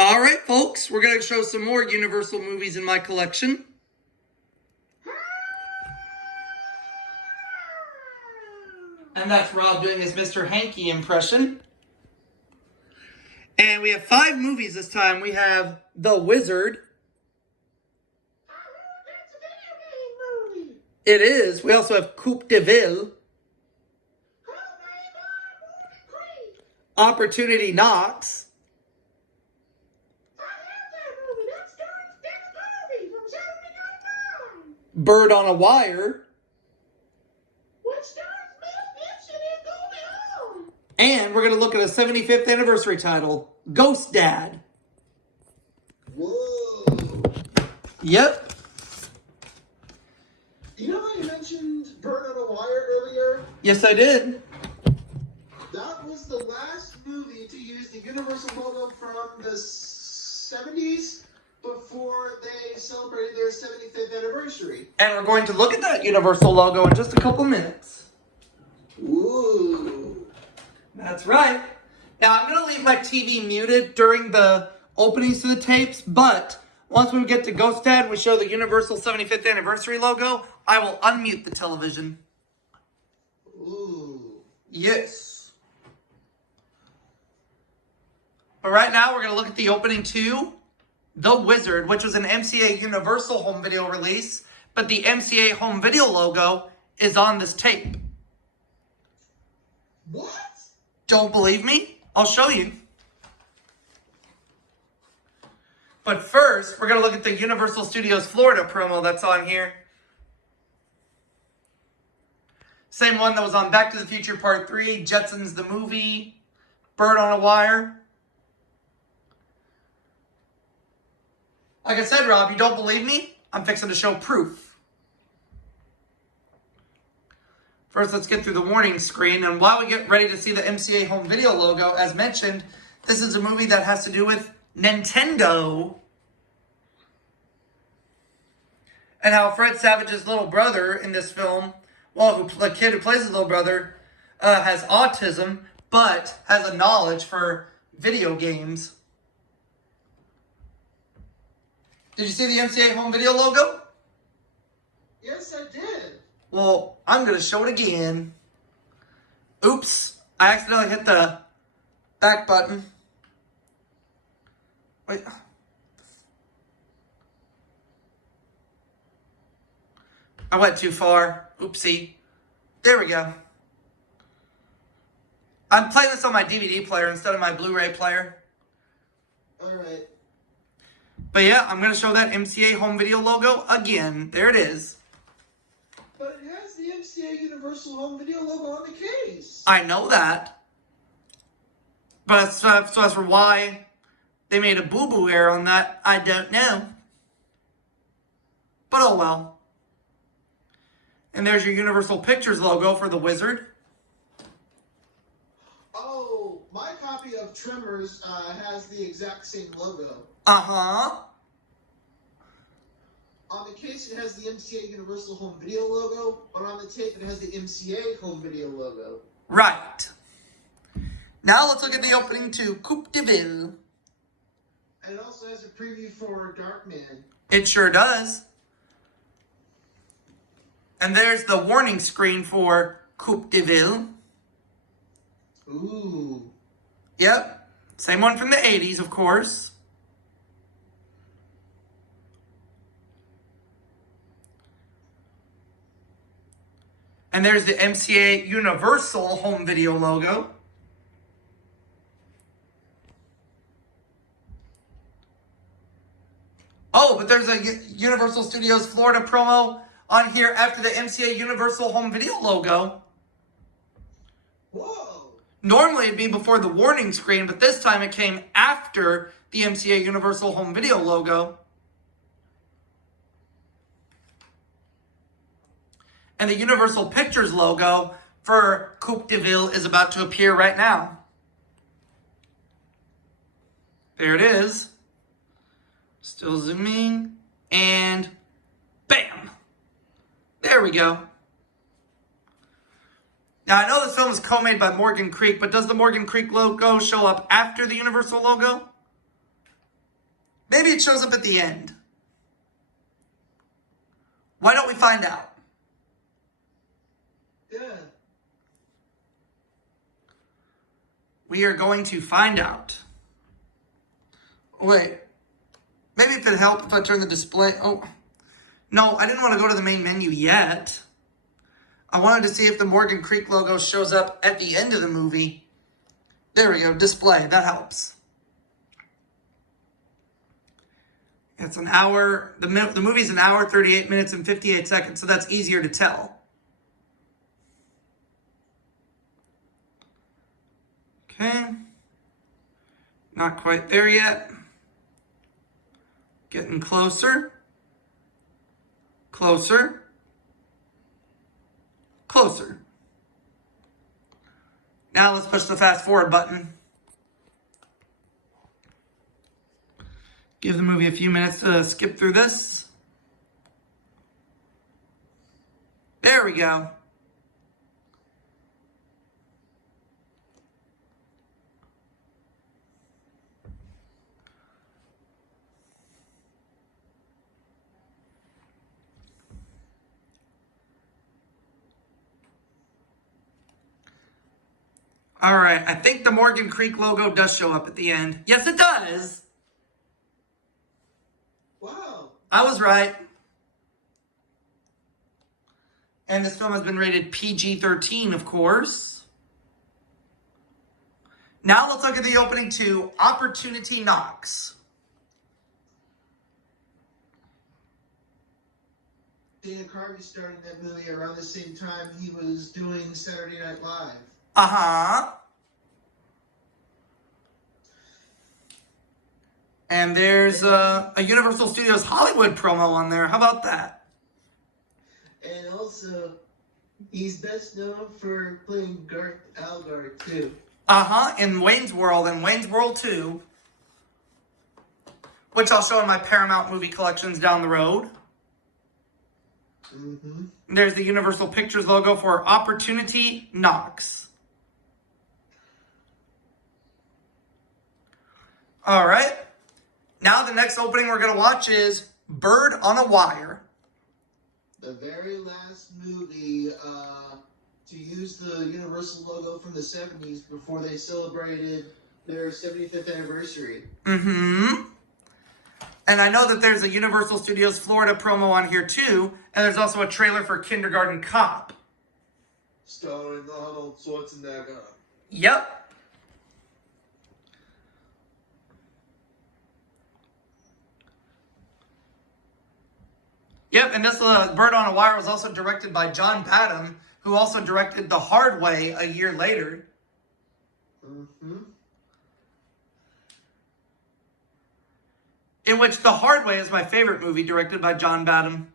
All right, folks, we're going to show some more Universal movies in my collection. And that's Rob doing his Mr. Hanky impression. And we have 5 movies this time. We have The Wizard. That's a video game movie. It is. We also have Coupe De Ville. Oh my God, movie. Opportunity Knocks. I have that movie. That's Darren's best movie from Saturday Night Live. Bird on a Wire. Which stars Mel Gibson and Goldie Hawn. And we're going to look at a 75th anniversary title, Ghost Dad. Whoa. Yep. You know how you mentioned Bird on a Wire earlier? Yes, I did. That was the last movie to use the Universal logo from the 70s before they celebrated their 75th anniversary. And we're going to look at that Universal logo in just a couple minutes. Ooh. That's right. Now, I'm going to leave my TV muted during the openings to the tapes, but once we get to Ghost Dad and we show the Universal 75th anniversary logo, I will unmute the television. Ooh. Yes. But right now, we're going to look at the opening to The Wizard, which was an MCA Universal home video release, but the MCA home video logo is on this tape. What? Don't believe me? I'll show you. But first, we're going to look at the Universal Studios Florida promo that's on here. Same one that was on Back to the Future Part 3, Jetsons the Movie, Bird on a Wire. Like I said, Rob, you don't believe me? I'm fixing to show proof. First, let's get through the warning screen. And while we get ready to see the MCA home video logo, as mentioned, this is a movie that has to do with Nintendo. And how Fred Savage's little brother in this film, well, the kid who plays his little brother, has autism, but has a knowledge for video games. Did you see the MCA home video logo? Yes, I did. Well, I'm going to show it again. Oops. I accidentally hit the back button. Wait. I went too far. Oopsie. There we go. I'm playing this on my DVD player instead of my Blu-ray player. Alright. But yeah, I'm going to show that MCA home video logo again. There it is. But it has the MCA Universal Home Video logo on the case. I know that. But so as for why they made a boo-boo error on that, I don't know. But oh well. And there's your Universal Pictures logo for The Wizard. Oh, my copy of Tremors has the exact same logo. Uh-huh. On the case, it has the MCA Universal Home Video logo, but on the tape, it has the MCA Home Video logo. Right. Now let's look at the opening to Coupe De Ville. And it also has a preview for Darkman. It sure does. And there's the warning screen for Coupe De Ville. Ooh. Yep. Same one from the 80s, of course. And there's the MCA Universal home video logo. Oh, but there's a Universal Studios Florida promo on here after the MCA Universal home video logo. Whoa. Normally it'd be before the warning screen, but this time it came after the MCA Universal home video logo. And the Universal Pictures logo for Coupe de Ville is about to appear right now. There it is. Still zooming. And bam! There we go. Now, I know this film is co-made by Morgan Creek, but does the Morgan Creek logo show up after the Universal logo? Maybe it shows up at the end. Why don't we find out? Yeah. We are going to find out. Wait. Maybe if it helped if I turn the display. Oh. No, I didn't want to go to the main menu yet. I wanted to see if the Morgan Creek logo shows up at the end of the movie. There we go. Display. That helps. It's an hour. The movie's an hour, 38 minutes, and 58 seconds, so that's easier to tell. Okay. Not quite there yet. Getting closer. Closer. Closer. Now let's push the fast forward button. Give the movie a few minutes to skip through this. There we go. All right, I think the Morgan Creek logo does show up at the end. Yes, it does. Wow. I was right. And this film has been rated PG-13, of course. Now let's look at the opening to Opportunity Knocks. Dana Carvey started that movie around the same time he was doing Saturday Night Live. Uh-huh. And there's a Universal Studios Hollywood promo on there. How about that? And also, he's best known for playing Garth Algar, too. Uh-huh, in Wayne's World and Wayne's World 2. Which I'll show in my Paramount movie collections down the road. Mm-hmm. There's the Universal Pictures logo for Opportunity Knocks. All right. Now the next opening we're going to watch is Bird on a Wire. The very last movie to use the Universal logo from the 70s before they celebrated their 75th anniversary. Mm-hmm. And I know that there's a Universal Studios Florida promo on here too, and there's also a trailer for Kindergarten Cop. Starring Arnold Schwarzenegger. Yep. Yep, and this Bird on a Wire was also directed by John Badham, who also directed The Hard Way a year later. Mm-hmm. In which The Hard Way is my favorite movie directed by John Badham.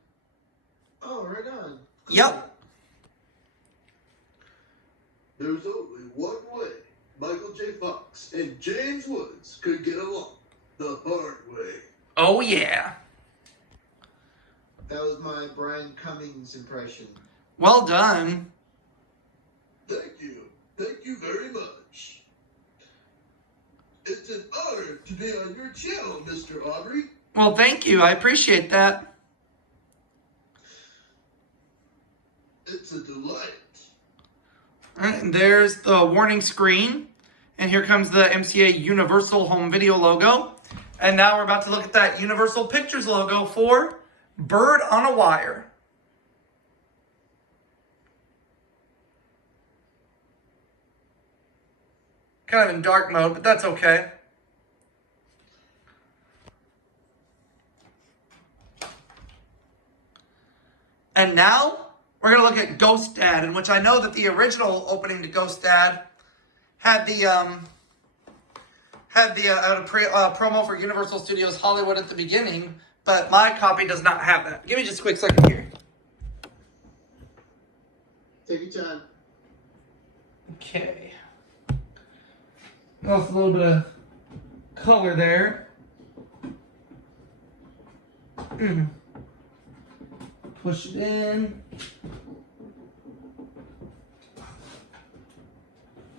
Oh, right on. Cool. Yep. There's only one way Michael J. Fox and James Woods could get along. The hard way. Oh, yeah. That was my Brian Cummings impression. Well done. Thank you. Thank you very much. It's an honor to be on your channel, Mr. Aubrey. Well, thank you. I appreciate that. It's a delight. All right, and there's the warning screen. And here comes the MCA Universal Home Video logo. And now we're about to look at that Universal Pictures logo for Bird on a Wire. Kind of in dark mode, but that's okay. And now we're going to look at Ghost Dad, in which I know that the original opening to Ghost Dad had the promo for Universal Studios Hollywood at the beginning, but my copy does not have that. Give me just a quick second here. Take your time. Okay. Lost a little bit of color there. Push it in.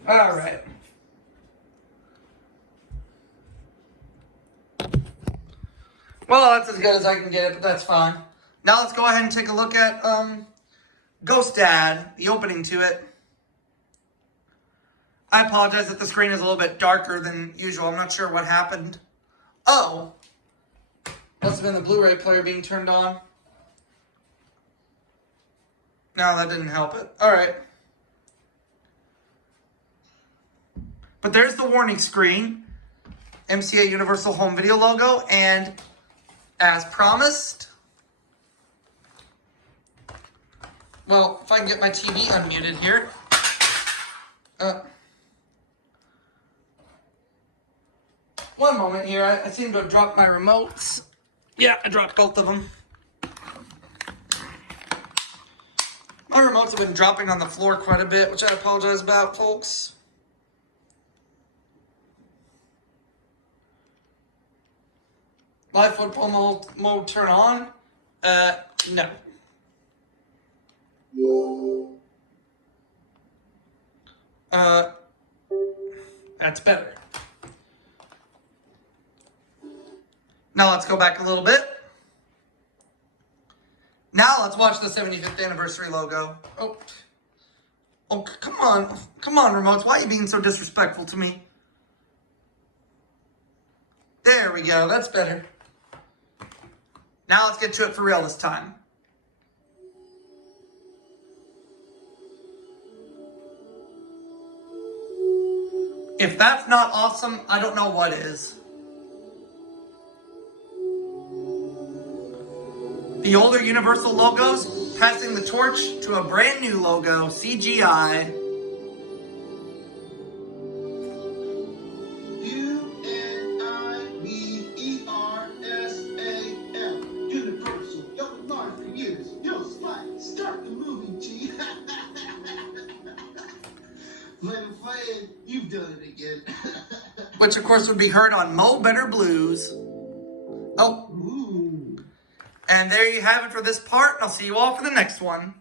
All right. Well, that's as good as I can get it, but that's fine. Now let's go ahead and take a look at Ghost Dad, the opening to it. I apologize that the screen is a little bit darker than usual. I'm not sure what happened. Oh! Must have been the Blu-ray player being turned on. No, that didn't help it. Alright. But there's the warning screen. MCA Universal Home Video logo. And as promised... Well, if I can get my TV unmuted here. One moment here. I seem to have dropped my remotes. Yeah, I dropped both of them. My remotes have been dropping on the floor quite a bit, which I apologize about, folks. Live football mode turn on? No. That's better. Now let's go back a little bit. Now let's watch the 75th anniversary logo. Oh, come on. Come on, remotes. Why are you being so disrespectful to me? There we go. That's better. Now let's get to it for real this time. If that's not awesome, I don't know what is. The older Universal logos passing the torch to a brand new logo, CGI. UNIVERSAL. Universal. Yo, live for years. Yo, Spike, start the movie, G. Flynn, you've done it again. Which, of course, would be heard on Mo Better Blues. Oh. Ooh. And there you have it for this part. I'll see you all for the next one.